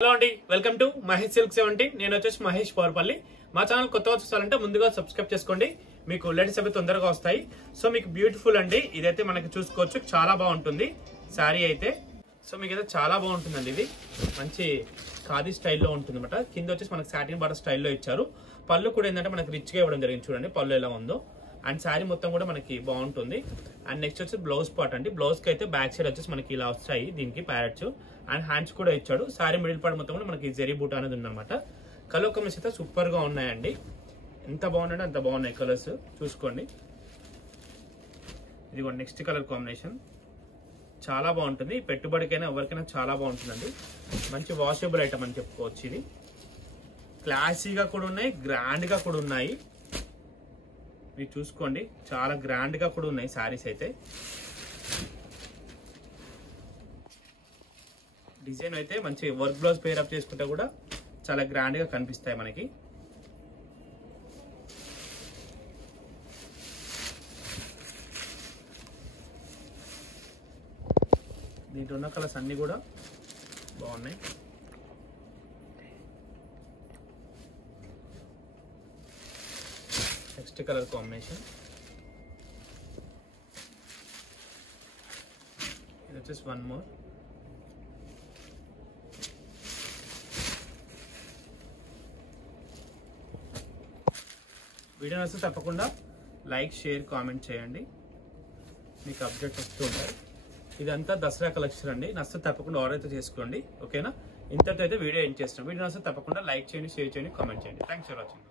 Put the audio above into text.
Hello అండి, welcome to Mahesh silk 17. నేను వచ్చేసి మహేష్ పవర్పల్లి. మా ఛానల్ కొత్తగా చూసాలంటే ముందుగా సబ్స్క్రైబ్ చేసుకోండి, మీకు లేటెస్ట్ అవి తొందరగా వస్తాయి. సో మీకు బ్యూటిఫుల్ అండి, ఇదైతే మనకి చూసుకోవచ్చు, చాలా బాగుంటుంది శారీ అయితే. సో మీకు అయితే చాలా బాగుంటుందండి, ఇది మంచి ఖాదీ స్టైల్లో ఉంటుంది అనమాట. కింద వచ్చేసి మనకి సాటిన్ బార్డర్ స్టైల్లో ఇచ్చారు. పళ్ళు కూడా ఏంటంటే మనకి రిచ్ గా ఇవ్వడం జరిగింది, చూడండి పళ్ళు ఎలా ఉందో. అండ్ శారీ మొత్తం కూడా మనకి బాగుంటుంది. అండ్ నెక్స్ట్ వచ్చి బ్లౌజ్ పార్ట్ అండి. బ్లౌజ్ కి అయితే బ్యాక్ సైడ్ వచ్చేసి మనకి ఇలా వస్తాయి, దీనికి ప్యారెట్స్ అండ్ హ్యాండ్స్ కూడా ఇచ్చాడు. శారీ మిడిల్ పార్ట్ మొత్తం కూడా మనకి జెరీ బూట్ అనేది ఉందన్నమాట. కలర్ కాంబినేషన్ అయితే సూపర్ గా ఉన్నాయండి, ఎంత బాగున్నాయంటే అంత బాగున్నాయి కలర్స్, చూసుకోండి. ఇది నెక్స్ట్ కలర్ కాంబినేషన్ చాలా బాగుంటుంది, పెట్టుబడికైనా ఎవరికైనా చాలా బాగుంటుందండి. మంచి వాషబుల్ ఐటమ్ అని చెప్పుకోవచ్చు. ఇది క్లాసీగా కూడా ఉన్నాయి, గ్రాండ్ గా కూడా ఉన్నాయి. మీరు చూసుకోండి, చాలా గ్రాండ్ గా కూడా ఉన్నాయి శారీస్ అయితే. డిజైన్ అయితే మంచి వర్క్ బ్లౌజ్ పేర్ అప్ చేసుకుంటే కూడా చాలా గ్రాండ్ గా కనిపిస్తాయి మనకి. దీంట్లో ఉన్న కలర్స్ అన్ని కూడా బాగున్నాయి. నెక్స్ట్ కలర్ కాంబినేషన్ ఇది వచ్చేసి వన్ మోర్. వీడియో నచ్చితే తప్పకుండా లైక్, షేర్, కామెంట్ చేయండి, మీకు అప్డేట్ వస్తూ ఉంటాయి. ఇదంతా దసరా కలెక్షన్ అండి, నచ్చితే తప్పకుండా ఆర్డర్ అయితే చేసుకోండి, ఓకేనా. ఇంతతో అయితే వీడియో ఎండ్ చేస్తున్నాం. వీడియో నచ్చితే తప్పకుండా లైక్ చేయండి, షేర్ చేయండి, కామెంట్ చేయండి. Thanks for watching.